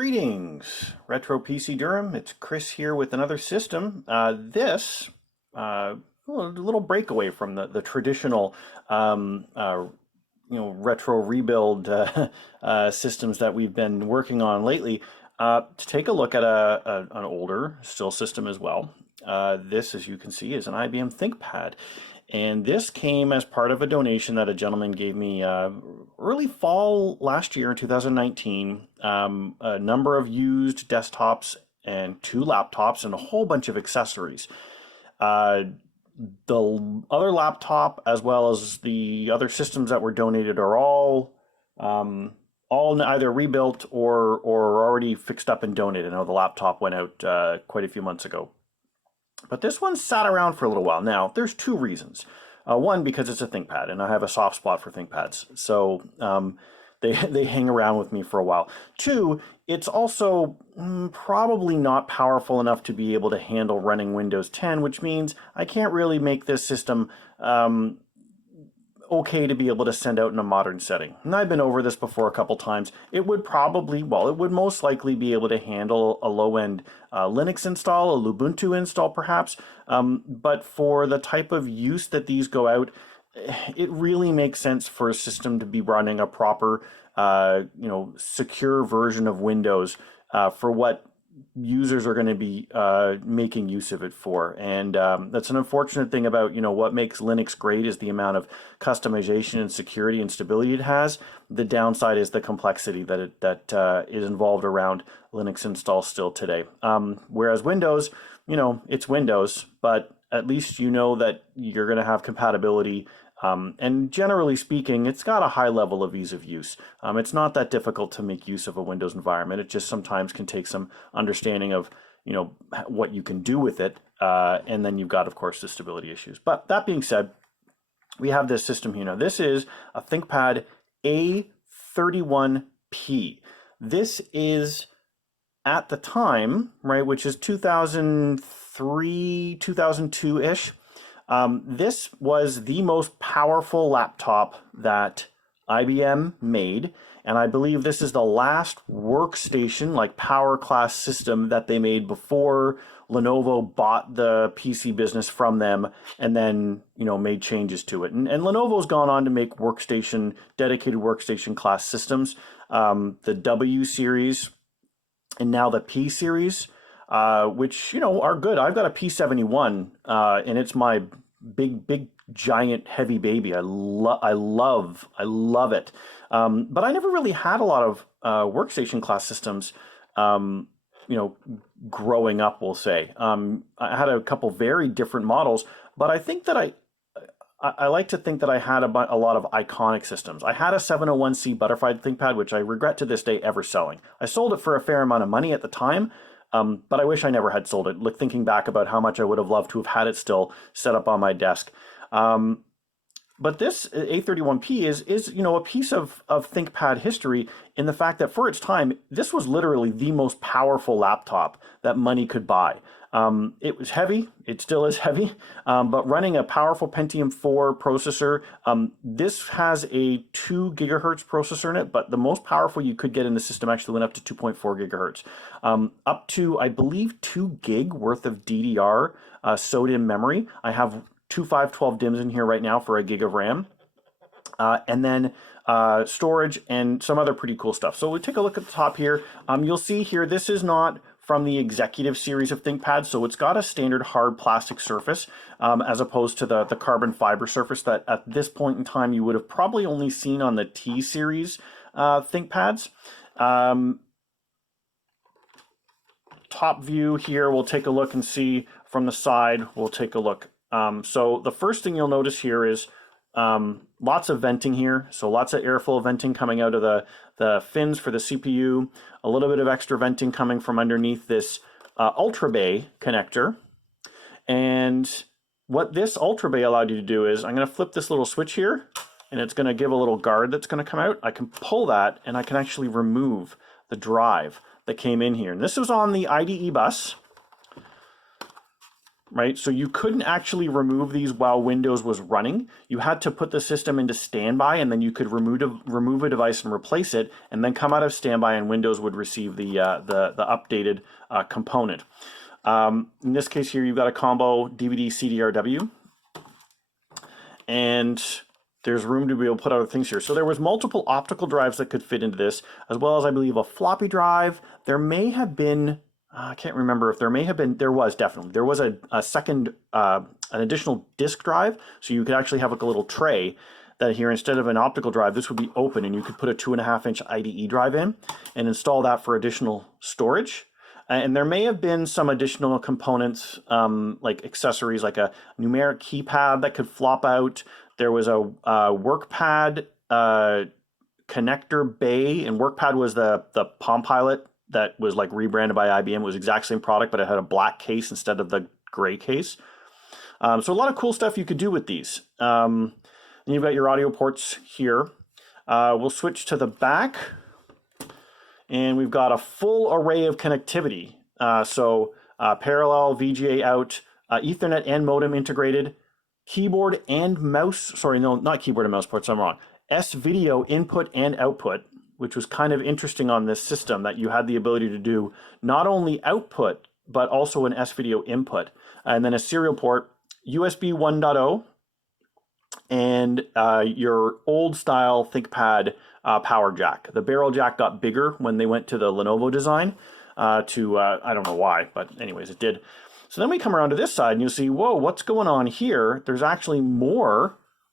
Greetings, Retro PC Durham. It's Chris here with another system. A little breakaway from the traditional, retro rebuild systems that we've been working on lately. To take a look at an older still system as well. This, as you can see, is an IBM ThinkPad. And this came as part of a donation that a gentleman gave me early fall last year in 2019. A number of used desktops and 2 laptops and a whole bunch of accessories. The other laptop, as well as the other systems that were donated, are all either rebuilt or already fixed up and donated. I know the laptop went out quite a few months ago. But this one sat around for a little while. Now, there's 2 reasons. One, because it's a ThinkPad, and I have a soft spot for ThinkPads. So they hang around with me for a while. 2, it's also probably not powerful enough to be able to handle running Windows 10, which means I can't really make this system okay to be able to send out in a modern setting. And I've been over this before a couple times. It would most likely be able to handle a low-end Linux install, a Ubuntu install perhaps, but for the type of use that these go out, it really makes sense for a system to be running a proper, secure version of Windows for what users are going to be making use of it for. And that's an unfortunate thing about, what makes Linux great is the amount of customization and security and stability it has. The downside is the complexity that is involved around Linux installs still today. Whereas Windows, it's Windows, but at least you know that you're going to have compatibility. And generally speaking, it's got a high level of ease of use. It's not that difficult to make use of a Windows environment. It just sometimes can take some understanding of, what you can do with it. And then you've got, of course, the stability issues. But that being said, we have this system here. Now, this is a ThinkPad A31p. This is, at the time, right, which is 2003, 2002-ish, this was the most powerful laptop that IBM made, and I believe this is the last workstation, like power class system that they made before Lenovo bought the PC business from them and then, made changes to it. And Lenovo's gone on to make dedicated workstation class systems, the W series and now the P series. Which, are good. I've got a P71, and it's my big, giant, heavy baby. I love it. But I never really had a lot of workstation class systems, growing up, we'll say. I had a couple very different models, but I think that I like to think that I had a lot of iconic systems. I had a 701C Butterfly ThinkPad, which I regret to this day ever selling. I sold it for a fair amount of money at the time, but I wish I never had sold it. Thinking back about how much I would have loved to have had it still set up on my desk. But this A31p is a piece of ThinkPad history in the fact that for its time, this was literally the most powerful laptop that money could buy. It was heavy, it still is heavy, but running a powerful Pentium 4 processor, this has a 2 gigahertz processor in it, but the most powerful you could get in the system actually went up to 2.4 gigahertz. Up to, I believe, 2 gig worth of DDR SODIMM memory. I have 2 512 DIMMs in here right now for a gig of RAM. And then storage and some other pretty cool stuff. So we take a look at the top here. You'll see here, this is not from the executive series of ThinkPads, so it's got a standard hard plastic surface as opposed to the carbon fiber surface that at this point in time you would have probably only seen on the T series ThinkPads. Top view here, we'll take a look and see from the side, we'll take a look. So the first thing you'll notice here is lots of venting here, so lots of airflow venting coming out of the fins for the CPU, a little bit of extra venting coming from underneath this Ultra Bay connector. And what this Ultra Bay allowed you to do is, I'm going to flip this little switch here, and it's going to give a little guard that's going to come out. I can pull that, and I can actually remove the drive that came in here. And this was on the IDE bus. right? So you couldn't actually remove these while Windows was running. You had to put the system into standby, and then you could remove a device and replace it, and then come out of standby, and Windows would receive the updated component. In this case here, you've got a combo DVD CDRW, and there's room to be able to put other things here. So there was multiple optical drives that could fit into this, as well as I believe a floppy drive. There may have been, I can't remember if there may have been, there was definitely. There was a second, an additional disk drive, so you could actually have like a little tray that here, instead of an optical drive, this would be open, and you could put a 2.5-inch IDE drive in and install that for additional storage. And there may have been some additional components, like accessories, like a numeric keypad that could flop out. There was a WorkPad connector bay, and WorkPad was the Palm Pilot that was like rebranded by IBM. It was the exact same product, but it had a black case instead of the gray case. So a lot of cool stuff you could do with these. And you've got your audio ports here. We'll switch to the back, and we've got a full array of connectivity. Parallel, VGA out, Ethernet and modem integrated, keyboard and mouse, sorry, no, not keyboard and mouse ports, I'm wrong. S-video input and output, which was kind of interesting on this system, that you had the ability to do not only output, but also an S-video input. And then a serial port, USB 1.0, and your old style ThinkPad power jack. The barrel jack got bigger when they went to the Lenovo design I don't know why, but anyways, it did. So then we come around to this side and you'll see, whoa, what's going on here? There's actually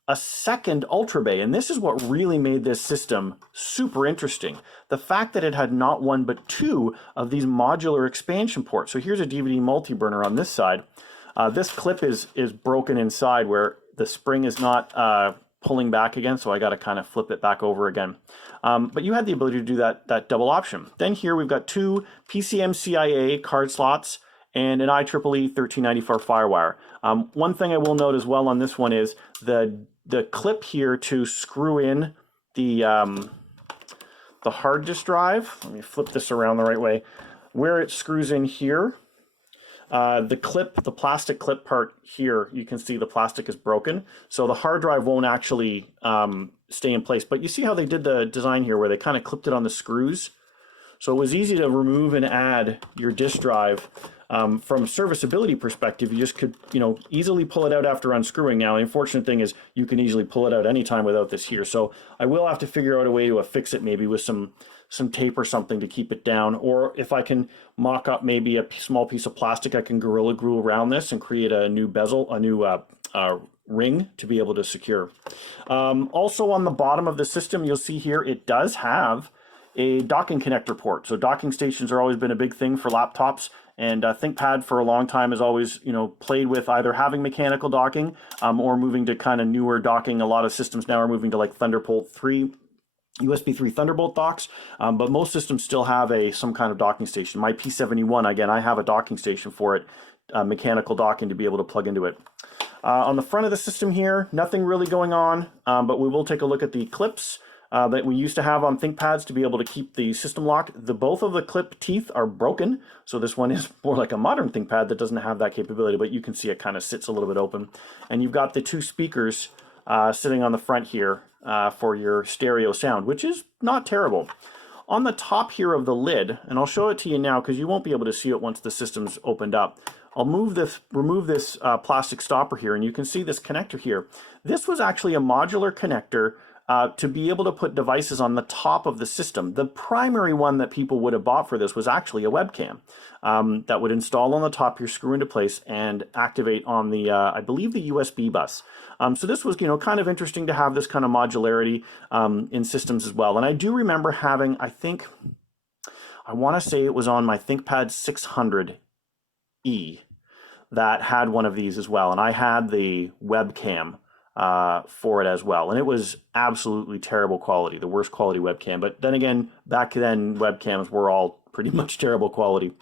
a second Ultra Bay, and this is what really made this system super interesting. The fact that it had not one, but two of these modular expansion ports. So here's a DVD multi-burner on this side. This clip is broken inside where the spring is not pulling back again, so I got to kind of flip it back over again. But you had the ability to do that double option. Then here we've got two PCMCIA card slots and an IEEE 1394 Firewire. One thing I will note as well on this one is the clip here to screw in the hard disk drive. Let me flip this around the right way. Where it screws in here, the plastic clip part here, you can see the plastic is broken. So the hard drive won't actually stay in place. But you see how they did the design here where they kind of clipped it on the screws? So it was easy to remove and add your disk drive. From a serviceability perspective, you just could, easily pull it out after unscrewing. Now, the unfortunate thing is you can easily pull it out anytime without this here. So I will have to figure out a way to fix it, maybe with some tape or something to keep it down. Or if I can mock up maybe a small piece of plastic, I can Gorilla Glue around this and create a new bezel, a new ring to be able to secure. Also on the bottom of the system, you'll see here, it does have a docking connector port. So docking stations are always been a big thing for laptops. And ThinkPad for a long time has always, played with either having mechanical docking or moving to kind of newer docking. A lot of systems now are moving to like Thunderbolt 3, USB 3 Thunderbolt docks, but most systems still have some kind of docking station. My P71, again, I have a docking station for it, mechanical docking to be able to plug into it. On the front of the system here, nothing really going on, but we will take a look at the clips that we used to have on ThinkPads to be able to keep the system locked. Both of the clip teeth are broken, so this one is more like a modern ThinkPad that doesn't have that capability, but you can see it kind of sits a little bit open. And you've got the two speakers sitting on the front here for your stereo sound, which is not terrible. On the top here of the lid, and I'll show it to you now because you won't be able to see it once the system's opened up. I'll remove this plastic stopper here, and you can see this connector here. This was actually a modular connector to be able to put devices on the top of the system. The primary one that people would have bought for this was actually a webcam that would install on the top here, screw into place, and activate on the, I believe, the USB bus. So this was, kind of interesting to have this kind of modularity in systems as well. And I do remember having, I want to say it was on my ThinkPad 600E that had one of these as well. And I had the webcam for it as well, and it was absolutely terrible quality, the worst quality webcam. But then again, back then webcams were all pretty much terrible quality.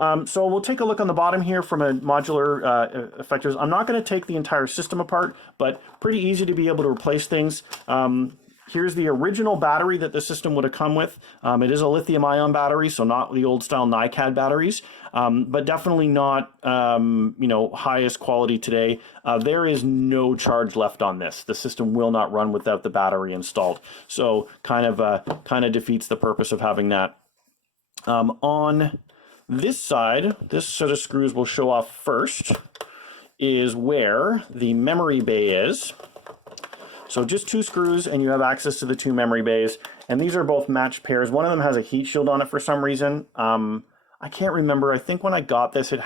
So we'll take a look on the bottom here from a modular effectors. I'm not going to take the entire system apart, but pretty easy to be able to replace things. Here's the original battery that the system would have come with. It is a lithium-ion battery, so not the old-style NiCad batteries, but definitely not highest quality today. There is no charge left on this. The system will not run without the battery installed, so kind of defeats the purpose of having that. On this side, this set of screws we'll show off first, is where the memory bay is. So just 2 screws and you have access to the 2 memory bays. And these are both matched pairs. One of them has a heat shield on it for some reason. I can't remember. I think when I got this, it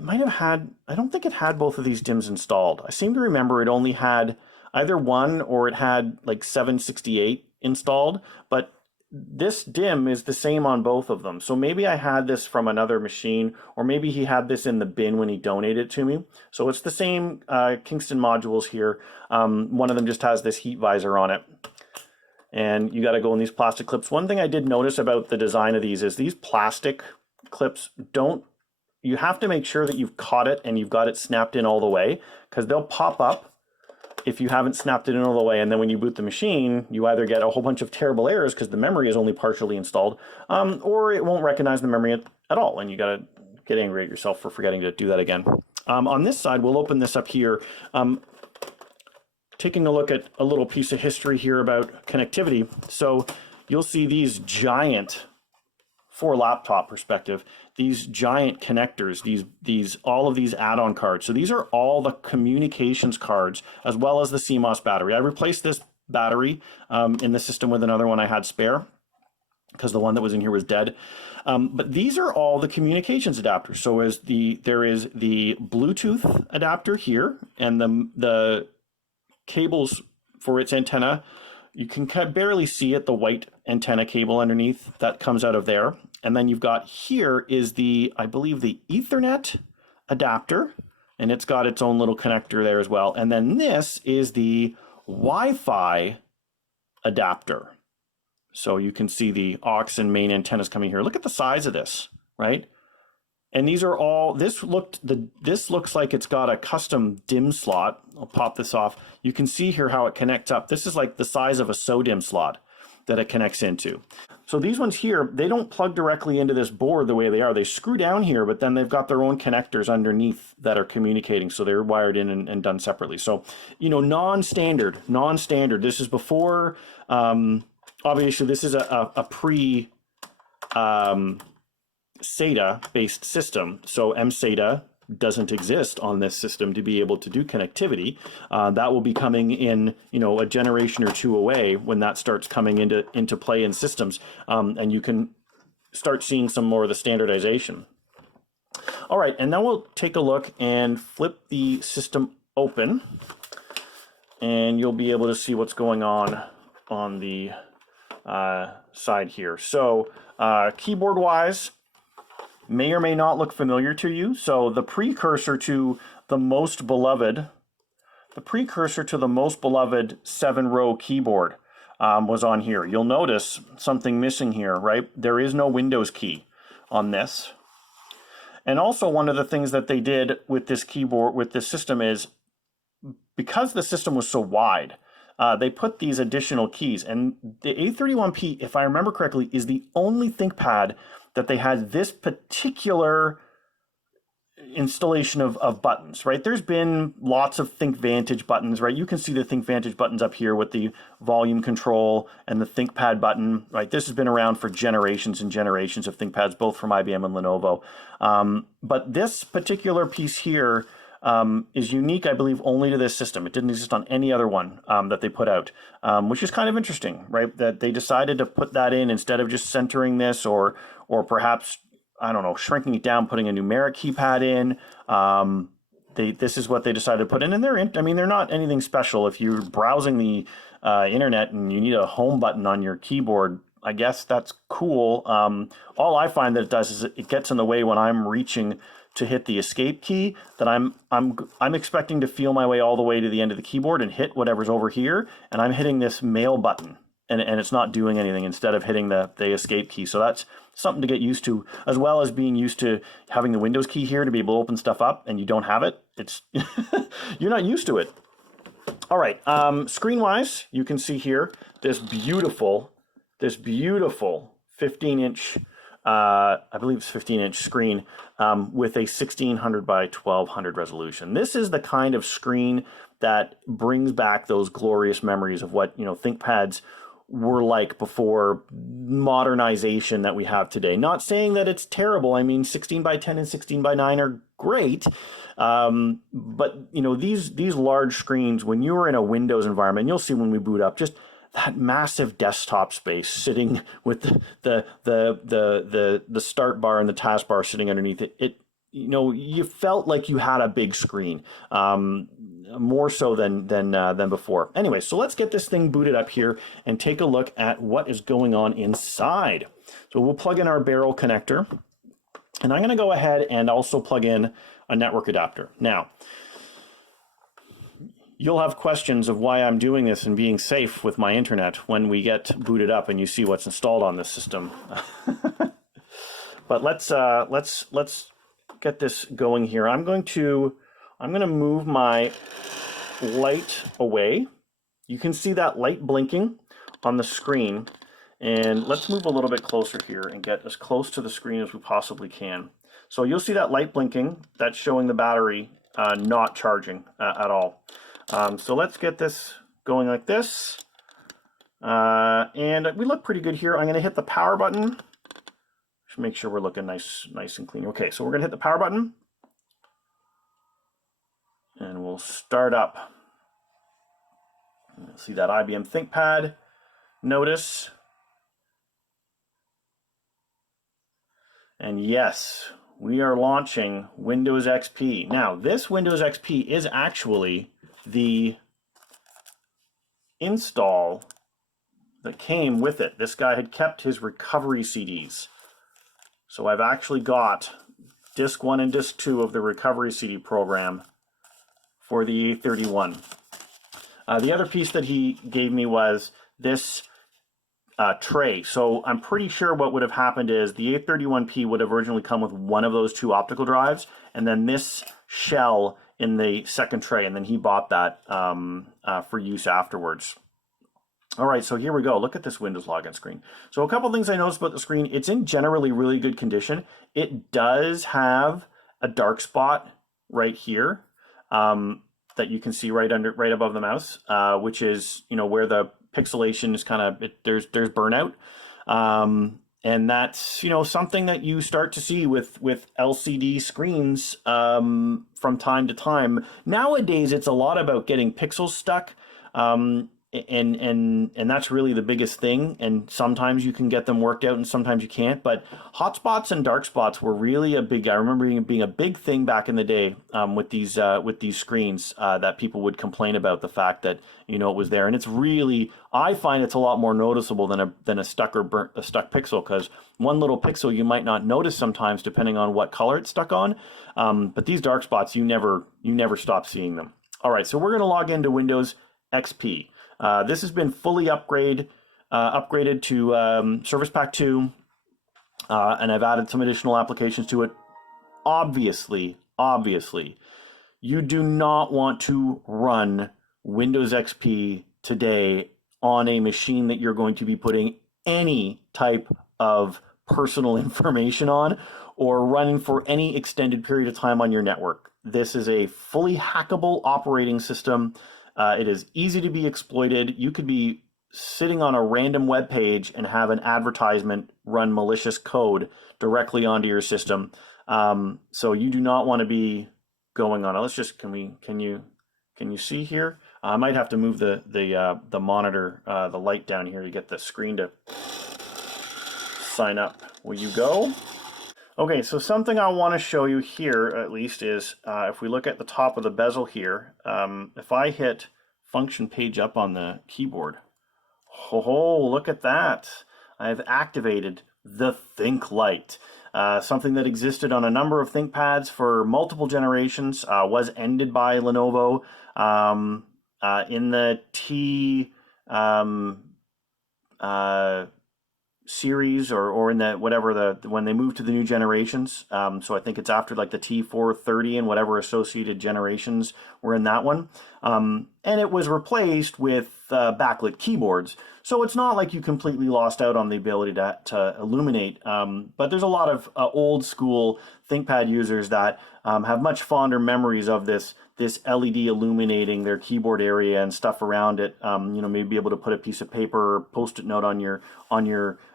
might have had, I don't think it had both of these DIMMs installed. I seem to remember it only had either one or it had like 768 installed, but this DIMM is the same on both of them. So maybe I had this from another machine, or maybe he had this in the bin when he donated it to me. So it's the same Kingston modules here. One of them just has this heat visor on it. And you got to go in these plastic clips. One thing I did notice about the design of these is these plastic clips you have to make sure that you've caught it and you've got it snapped in all the way, because they'll pop up if you haven't snapped it in all the way, and then when you boot the machine, you either get a whole bunch of terrible errors because the memory is only partially installed, or it won't recognize the memory at all, and you got to get angry at yourself for forgetting to do that again. On this side, we'll open this up here. Taking a look at a little piece of history here about connectivity. So you'll see these giant, for laptop perspective, these giant connectors, all of these add-on cards. So these are all the communications cards as well as the CMOS battery. I replaced this battery in the system with another one I had spare because the one that was in here was dead. But these are all the communications adapters. So there is the Bluetooth adapter here, and the cables for its antenna. You can barely see it, the white antenna cable underneath that comes out of there. And then you've got here is I believe the Ethernet adapter, and it's got its own little connector there as well. And then this is the Wi-Fi adapter. So you can see the aux and main antennas coming here. Look at the size of this, right? And these are all, this looks like it's got a custom DIMM slot. I'll pop this off. You can see here how it connects up. This is like the size of a SODIMM slot that it connects into. So these ones here, they don't plug directly into this board the way they are. They screw down here, but then they've got their own connectors underneath that are communicating. So they're wired in and done separately. So, non-standard. This is before, obviously this is a pre, SATA based system. So MSATA doesn't exist on this system to be able to do connectivity. That will be coming in, a generation or two away when that starts coming into play in systems, and you can start seeing some more of the standardization. All right, and now we'll take a look and flip the system open, and you'll be able to see what's going on the side here. So keyboard wise, may or may not look familiar to you. So the precursor to the most beloved 7-row keyboard was on here. You'll notice something missing here, right? There is no Windows key on this. And also one of the things that they did with this keyboard, with this system, is because the system was so wide, they put these additional keys. And the A31p, if I remember correctly, is the only ThinkPad that they had this particular installation of buttons, right? There's been lots of ThinkVantage buttons, right? You can see the ThinkVantage buttons up here with the volume control and the ThinkPad button, right? This has been around for generations and generations of ThinkPads, both from IBM and Lenovo. But this particular piece here is unique, I believe, only to this system. It didn't exist on any other one that they put out, which is kind of interesting, right? That they decided to put that in instead of just centering this or perhaps, I don't know, shrinking it down, putting a numeric keypad in. This is what they decided to put in, and they're not anything special. If you're browsing the internet and you need a home button on your keyboard, I guess that's cool. All I find that it does is it gets in the way when I'm reaching to hit the escape key, that I'm expecting to feel my way all the way to the end of the keyboard and hit whatever's over here, and I'm hitting this mail button, and it's not doing anything instead of hitting the escape key. So that's something to get used to, as well as being used to having the Windows key here to be able to open stuff up, and you don't have it. It's you're not used to it. All right, screen-wise, you can see here this beautiful 15-inch, I believe it's 15-inch screen with a 1600 by 1200 resolution. This is the kind of screen that brings back those glorious memories of what, you know, ThinkPads were like before modernization that we have today. Not saying that it's terrible. I mean, 16 by 10 and 16 by 9 are great. But you know, these large screens, when you were in a Windows environment, you'll see when we boot up, just that massive desktop space sitting with the start bar and the taskbar sitting underneath it. You know, you felt like you had a big screen, more so than before. Anyway, so let's get this thing booted up here and take a look at what is going on inside. So we'll plug in our barrel connector, and I'm going to go ahead and also plug in a network adapter. Now, you'll have questions of why I'm doing this and being safe with my internet when we get booted up and you see what's installed on this system. But let's get this going here. I'm going to move my light away. You can see that light blinking on the screen, and let's move a little bit closer here and get as close to the screen as we possibly can. So you'll see that light blinking. That's showing the battery not charging at all. So let's get this going like this. And we look pretty good here. I'm going to hit the power button. Just make sure we're looking nice and clean. Okay, so we're going to hit the power button. And we'll start up. See that IBM ThinkPad notice. And yes, we are launching Windows XP. Now, this Windows XP is actually the install that came with it. This guy had kept his recovery CDs. So I've actually got Disk 1 and Disk 2 of the recovery CD program for the A31. The other piece that he gave me was this tray. So I'm pretty sure what would have happened is the A31p would have originally come with one of those two optical drives, and then this shell in the second tray, and then he bought that for use afterwards. All right, so here we go. Look at this Windows login screen. So a couple things I noticed about the screen. It's in generally really good condition. It does have a dark spot right here that you can see right above the mouse, which is, you know, where the pixelation is kind of, there's burnout. And that's, you know, something that you start to see with LCD screens from time to time. Nowadays, it's a lot about getting pixels stuck. And that's really the biggest thing. And sometimes you can get them worked out and sometimes you can't. But hotspots and dark spots were really a big, I remember being a big thing back in the day with these screens that people would complain about the fact that, you know, it was there. And it's really, I find it's a lot more noticeable than a stuck pixel, because one little pixel you might not notice sometimes depending on what color it's stuck on. But these dark spots, you never stop seeing them. All right, so we're going to log into Windows XP. This has been fully upgraded to Service Pack 2, and I've added some additional applications to it. Obviously, you do not want to run Windows XP today on a machine that you're going to be putting any type of personal information on or running for any extended period of time on your network. This is a fully hackable operating system. It is easy to be exploited. You could be sitting on a random web page and have an advertisement run malicious code directly onto your system. So you do not want to be going on. Let's just, can you see here? I might have to move the monitor, the light down here to get the screen to sign up. Will you go? Okay, so something I want to show you here, at least, is if we look at the top of the bezel here, if I hit function page up on the keyboard, oh, look at that. I've activated the Thinklight, something that existed on a number of ThinkPads for multiple generations, was ended by Lenovo in the series or in the whatever when they move to the new generations. So I think it's after like the T430 and whatever associated generations were in that one. And it was replaced with backlit keyboards. So it's not like you completely lost out on the ability to illuminate. But there's a lot of old school ThinkPad users that have much fonder memories of this LED illuminating their keyboard area and stuff around it. Maybe be able to put a piece of paper or post-it note on your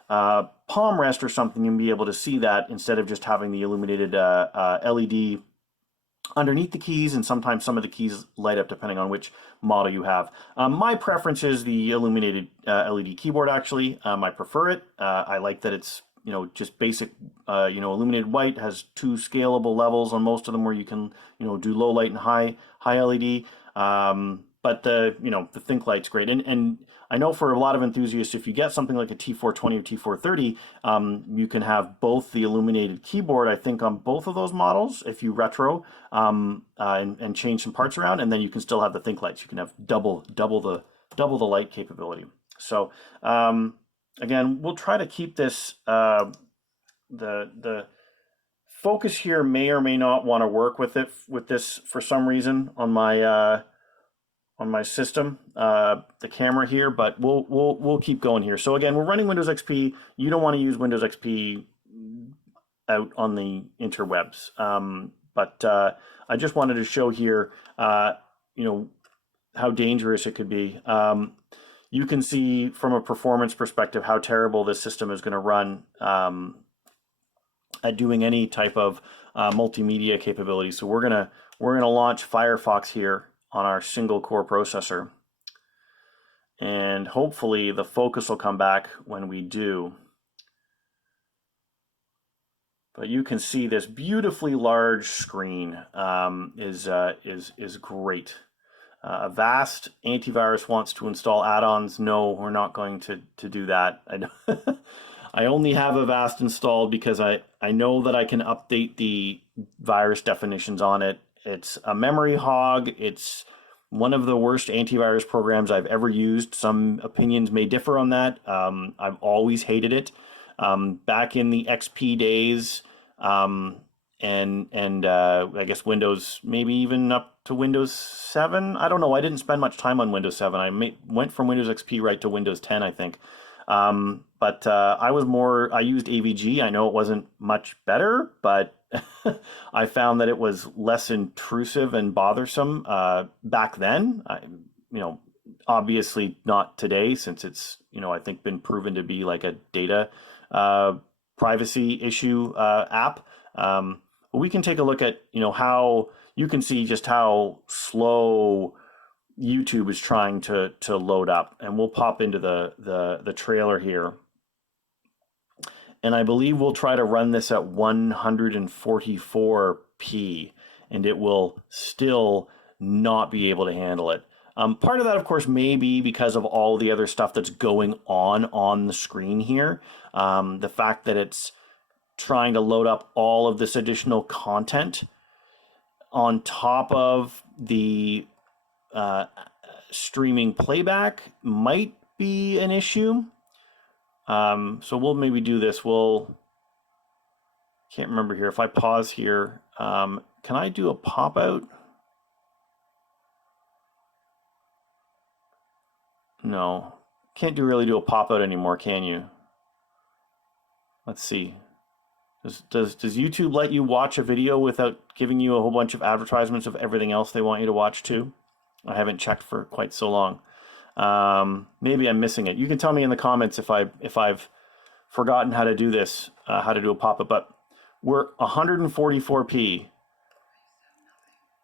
palm rest or something and be able to see that instead of just having the illuminated LED underneath the keys, and sometimes some of the keys light up depending on which model you have. My preference is the illuminated LED keyboard, actually. I prefer it. I like that it's just basic illuminated white, has two scalable levels on most of them where you can do low light and high LED. But the Thinklight's great, and I know for a lot of enthusiasts, if you get something like a T420 or T430, you can have both the illuminated keyboard, I think, on both of those models if you retro and change some parts around, and then you can still have the Thinklights. You can have double the light capability. So again, we'll try to keep this the focus here may or may not want to work with this for some reason on my system, the camera here, but we'll keep going here. So again, we're running Windows XP. You don't want to use Windows XP out on the interwebs, but I just wanted to show here, how dangerous it could be. You can see from a performance perspective how terrible this system is going to run at doing any type of multimedia capability. So we're gonna launch Firefox here on our single core processor, and hopefully the focus will come back when we do. But you can see this beautifully large screen is great. Avast antivirus wants to install add-ons. No, we're not going to do that. I only have Avast installed because I know that I can update the virus definitions on it. It's a memory hog. It's one of the worst antivirus programs I've ever used. Some opinions may differ on that. I've always hated it. Back in the XP days, and I guess Windows, maybe even up to Windows 7. I don't know. I didn't spend much time on Windows 7. I went from Windows XP right to Windows 10, I think. But I used AVG. I know it wasn't much better, but I found that it was less intrusive and bothersome back then. Obviously not today, since it's I think been proven to be like a data privacy issue app. But we can take a look at how you can see just how slow YouTube is trying to load up, and we'll pop into the trailer here. And I believe we'll try to run this at 144p, and it will still not be able to handle it. Part of that, of course, may be because of all the other stuff that's going on the screen here. The fact that it's trying to load up all of this additional content on top of the streaming playback might be an issue. So we'll maybe do this. Can't remember here. If I pause here, can I do a pop out? No, can't really do a pop out anymore, can you? Let's see. Does YouTube let you watch a video without giving you a whole bunch of advertisements of everything else they want you to watch too? I haven't checked for quite so long. Maybe I'm missing it. You can tell me in the comments if I've forgotten how to do this, how to do a pop-up. But we're 144p,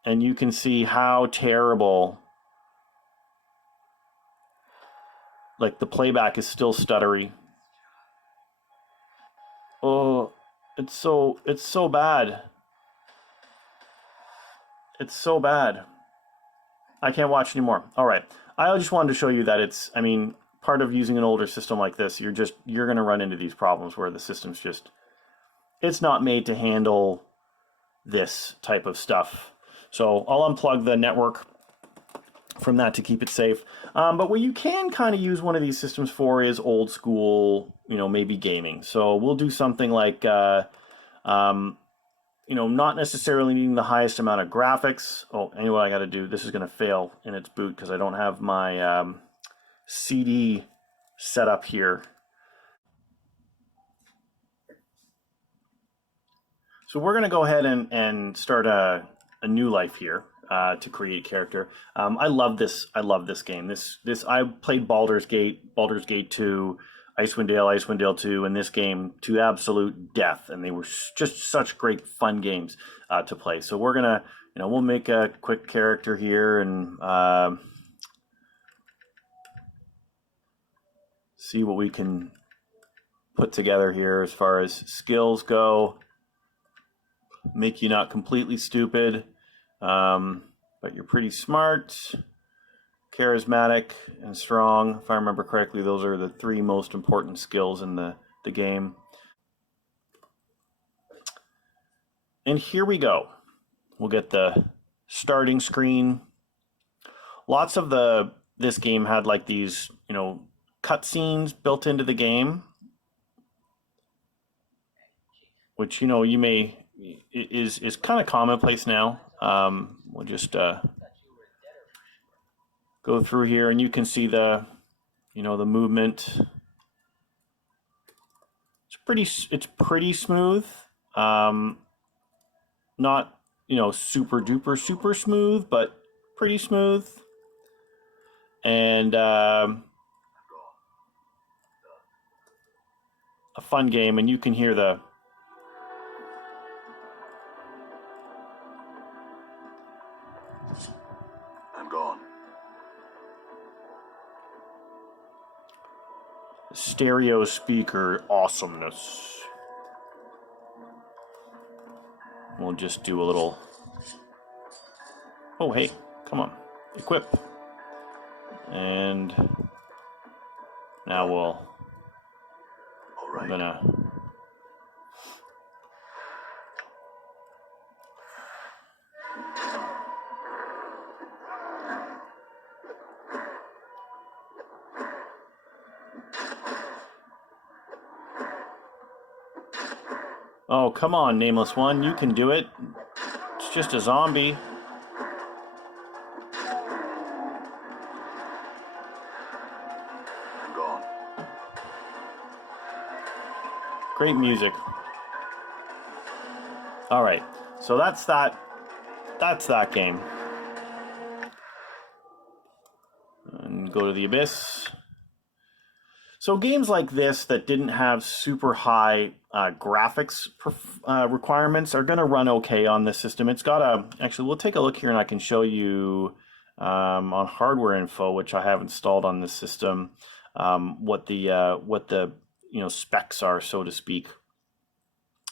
and you can see how terrible. Like the playback is still stuttery. Oh, it's so bad. It's so bad. I can't watch anymore. All right. I just wanted to show you that part of using an older system like this, you're going to run into these problems where the system's it's not made to handle this type of stuff. So I'll unplug the network from that to keep it safe. But what you can kind of use one of these systems for is old school, maybe gaming. So we'll do something like, not necessarily needing the highest amount of graphics. Oh, anyway, I got to do, this is going to fail in its boot because I don't have my CD set up here. So we're going to go ahead and start a new life here to create character. I love this. I love this game. I played Baldurs Gate, Baldurs Gate 2, Icewind Dale 2, and this game to absolute death. And they were just such great fun games to play. So we're gonna, we'll make a quick character here and see what we can put together here as far as skills go. Make you not completely stupid, but you're pretty smart, charismatic, and strong. If I remember correctly, those are the 3 most important skills in the game. And here we go. We'll get the starting screen. Lots of this game had like these, cutscenes built into the game, which, you may is kind of commonplace now. We'll just go through here, and you can see the movement. It's pretty smooth. Not super duper super smooth, but pretty smooth. And a fun game, and you can hear the stereo speaker awesomeness. We'll just do a little, oh hey, come on, equip. And now I'm gonna oh, come on, Nameless One, you can do it. It's just a zombie. I'm gone. Great music. All right, so that's that game. And go to the Abyss. So games like this that didn't have super high graphics requirements are going to run okay on this system. It's got actually, we'll take a look here and I can show you on hardware info, which I have installed on this system, what the specs are, so to speak.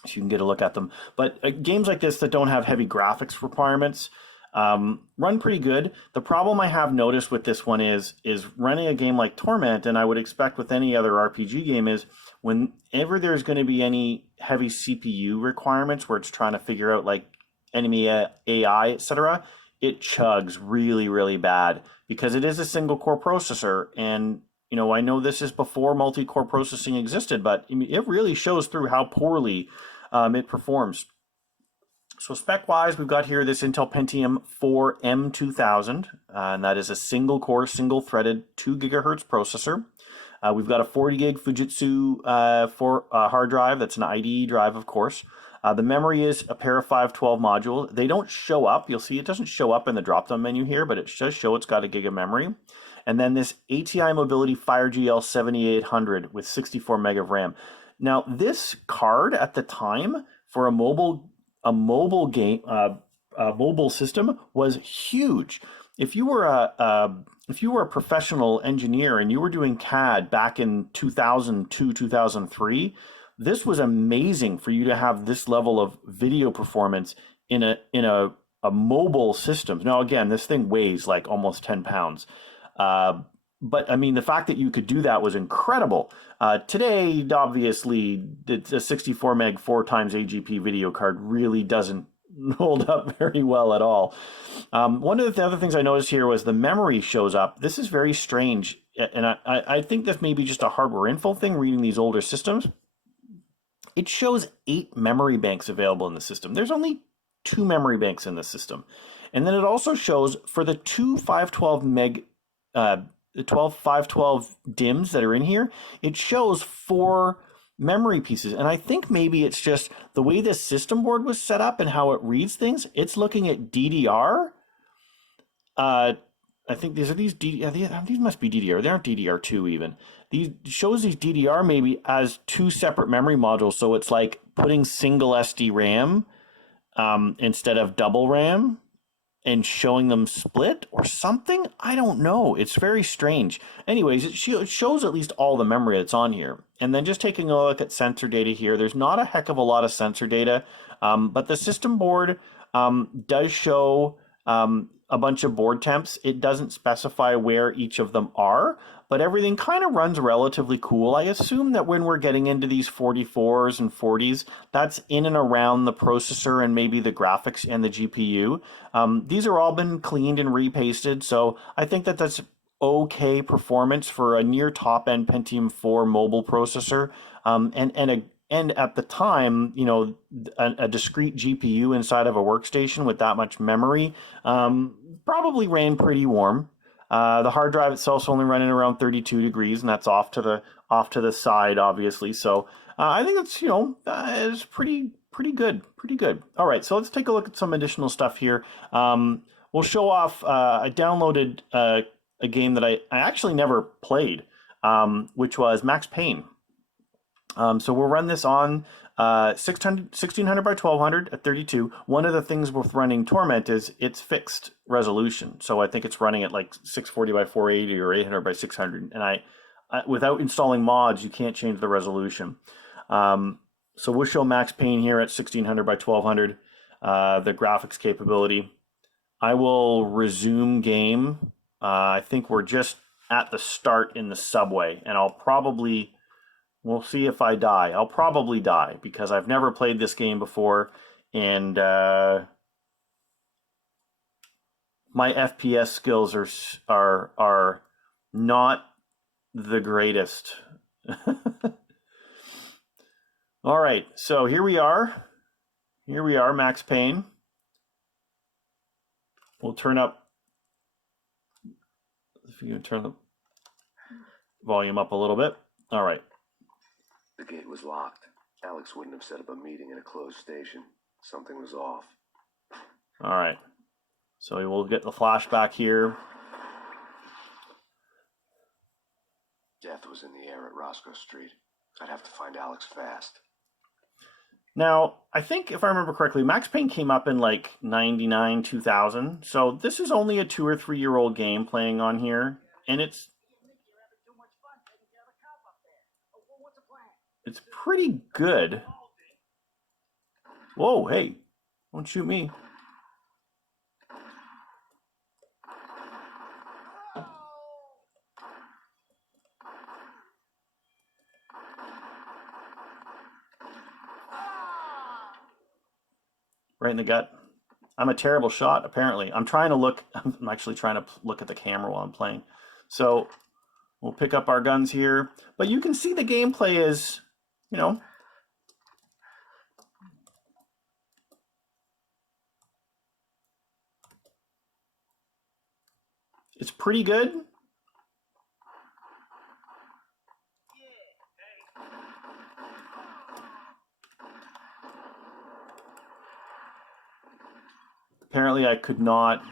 So you can get a look at them. But games like this that don't have heavy graphics requirements run pretty good. The problem I have noticed with this one is running a game like Torment, and I would expect with any other RPG game, is whenever there's going to be any heavy CPU requirements where it's trying to figure out like enemy AI, etc., it chugs really, really bad because it is a single core processor. And I know this is before multi-core processing existed, but it really shows through how poorly it performs. So spec-wise, we've got here this Intel Pentium 4 M2000, and that is a single-core, single-threaded 2 gigahertz processor. We've got a 40 gig Fujitsu hard drive. That's an IDE drive, of course. The memory is a pair of 512 modules. They don't show up. You'll see it doesn't show up in the drop-down menu here, but it does show it's got a gig of memory. And then this ATI Mobility FireGL 7800 with 64 meg of RAM. Now, this card at the time for a mobile system was huge. If you were a professional engineer and you were doing CAD back in 2002, 2003, this was amazing for you to have this level of video performance in a mobile system. Now, again, this thing weighs like almost 10 pounds. But I mean, the fact that you could do that was incredible. Today, obviously, a 64 meg 4x AGP video card really doesn't hold up very well at all. One of the other things I noticed here was the memory shows up. This is very strange, and I think this may be just a hardware info thing reading these older systems. It shows 8 memory banks available in the system. There's only 2 memory banks in the system. And then it also shows for the two 512 meg, the 512 DIMMs that are in here, it shows 4 memory pieces. And I think maybe it's just the way this system board was set up and how it reads things. It's looking at DDR. I think these must be DDR. They aren't DDR2 even. These shows these DDR maybe as 2 separate memory modules. So it's like putting single SD RAM instead of double RAM and showing them split or something. I don't know. It's very strange. Anyways, it shows at least all the memory that's on here. And then just taking a look at sensor data here, there's not a heck of a lot of sensor data, but the system board does show a bunch of board temps. It doesn't specify where each of them are, but everything kind of runs relatively cool. I assume that when we're getting into these 44s and 40s, that's in and around the processor and maybe the graphics and the GPU. These are all been cleaned and repasted, so I think that that's okay performance for a near top-end Pentium 4 mobile processor, and at the time, you know, a discrete GPU inside of a workstation with that much memory probably ran pretty warm. The hard drive itself is only running around 32 degrees, and that's off to the side, obviously. So I think it's, you know, it's pretty good, pretty good. All right, so let's take a look at some additional stuff here. We'll show off. I downloaded a game that I actually never played, which was Max Payne. So we'll run this on 1600 by 1200 at 32. One of the things with running Torment is it's fixed resolution. So I think it's running at like 640 by 480 or 800 by 600. And I without installing mods, you can't change the resolution. So we'll show Max Payne here at 1600 by 1200, the graphics capability. I will resume game. I think we're just at the start in the subway, and we'll see if I die. I'll probably die because I've never played this game before, and my FPS skills are not the greatest. All right, so here we are. Here we are, Max Payne. We'll turn up, if you can turn the volume up a little bit. All right. The gate was locked. Alex wouldn't have set up a meeting in a closed station. Something was off. All right. So we will get the flashback here. Death was in the air at Roscoe Street. I'd have to find Alex fast. Now, I think if I remember correctly, Max Payne came up in like 99, 2000. So this is only a 2 or 3 year old game playing on here. And it's pretty good. Whoa, hey, don't shoot me. Right in the gut. I'm a terrible shot, apparently. I'm actually trying to look at the camera while I'm playing. So we'll pick up our guns here. But you can see the gameplay is, you know, it's pretty good. Apparently I could not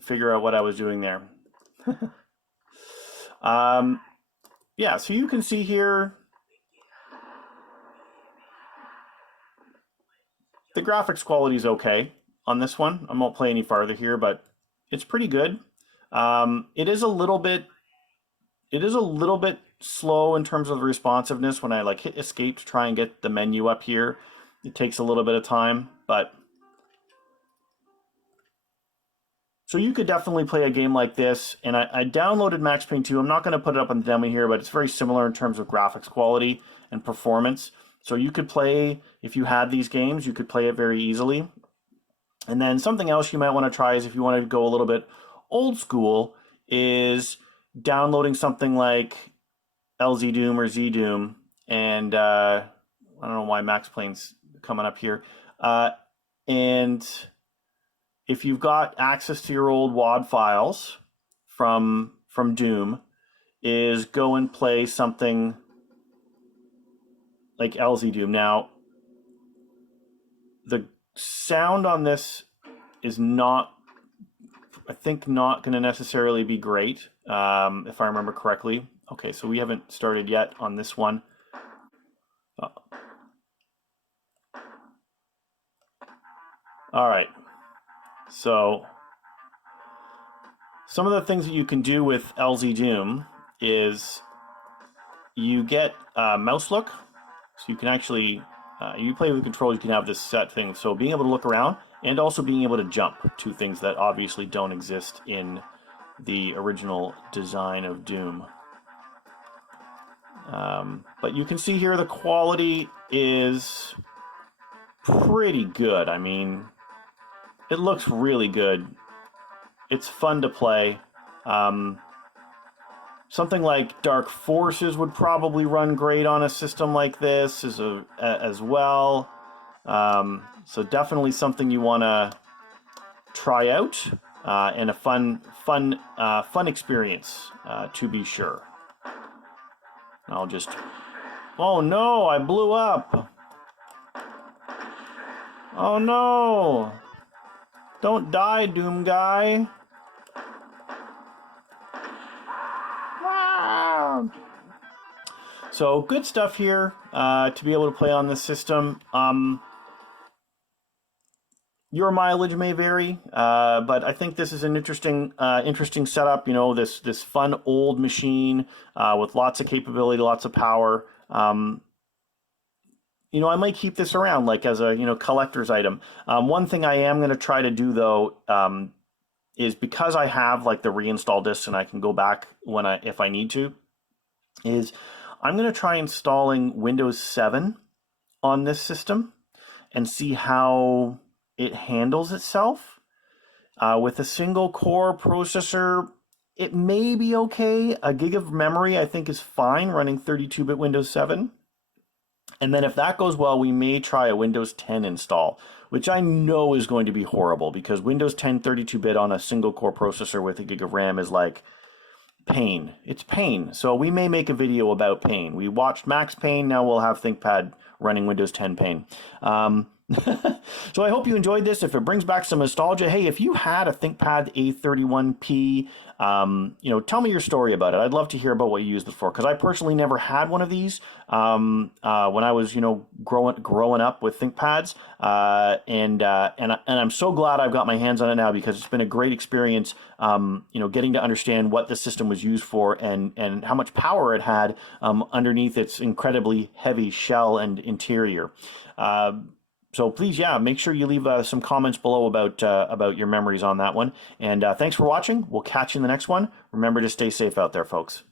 figure out what I was doing there. Yeah, so you can see here the graphics quality is okay on this one. I won't play any farther here, but it's pretty good. It is a little bit slow in terms of the responsiveness. When I like hit escape to try and get the menu up here, it takes a little bit of time, but So you could definitely play a game like this, and I downloaded Max Payne 2. I'm not going to put it up on the demo here, but it's very similar in terms of graphics quality and performance. So you could play, if you had these games, you could play it very easily. And then something else you might want to try is if you want to go a little bit old school, is downloading something like LZ Doom or Z Doom, and I don't know why Max Payne's coming up here. And if you've got access to your old WAD files from Doom, is go and play something like LZ Doom. Now, the sound on this is not, I think, not going to necessarily be great, if I remember correctly. Okay, so we haven't started yet on this one. All right. So some of the things that you can do with LZ Doom is you get mouse look. So you can actually, you play with the controls, you can have this set thing. So being able to look around and also being able to jump, two things that obviously don't exist in the original design of Doom. But you can see here the quality is pretty good. I mean, it looks really good. It's fun to play. Something like Dark Forces would probably run great on a system like this as well. So definitely something you want to try out, and a fun experience, to be sure. I'll just... Oh no, I blew up. Oh no. Don't die, Doom guy. Wow. So good stuff here, to be able to play on this system. Your mileage may vary, but I think this is an interesting setup. You know, this fun old machine with lots of capability, lots of power. You know, I might keep this around like as a collector's item. One thing I am going to try to do though, is because I have like the reinstall discs and I can go back if I need to, is I'm going to try installing Windows 7 on this system and see how it handles itself. With a single core processor, it may be okay. A gig of memory I think is fine running 32-bit Windows 7. And then if that goes well, we may try a Windows 10 install, which I know is going to be horrible because Windows 10 32-bit on a single core processor with a gig of RAM is like Payne. It's Payne. So we may make a video about Payne. We watched Max Payne, now we'll have ThinkPad running Windows 10 Payne. So I hope you enjoyed this. If it brings back some nostalgia, hey, if you had a ThinkPad A31p, tell me your story about it. I'd love to hear about what you used it for, because I personally never had one of these when I was growing up with ThinkPads, and I'm so glad I've got my hands on it now, because it's been a great experience. Getting to understand what the system was used for and how much power it had underneath its incredibly heavy shell and interior. So please, make sure you leave some comments below about your memories on that one. And thanks for watching. We'll catch you in the next one. Remember to stay safe out there, folks.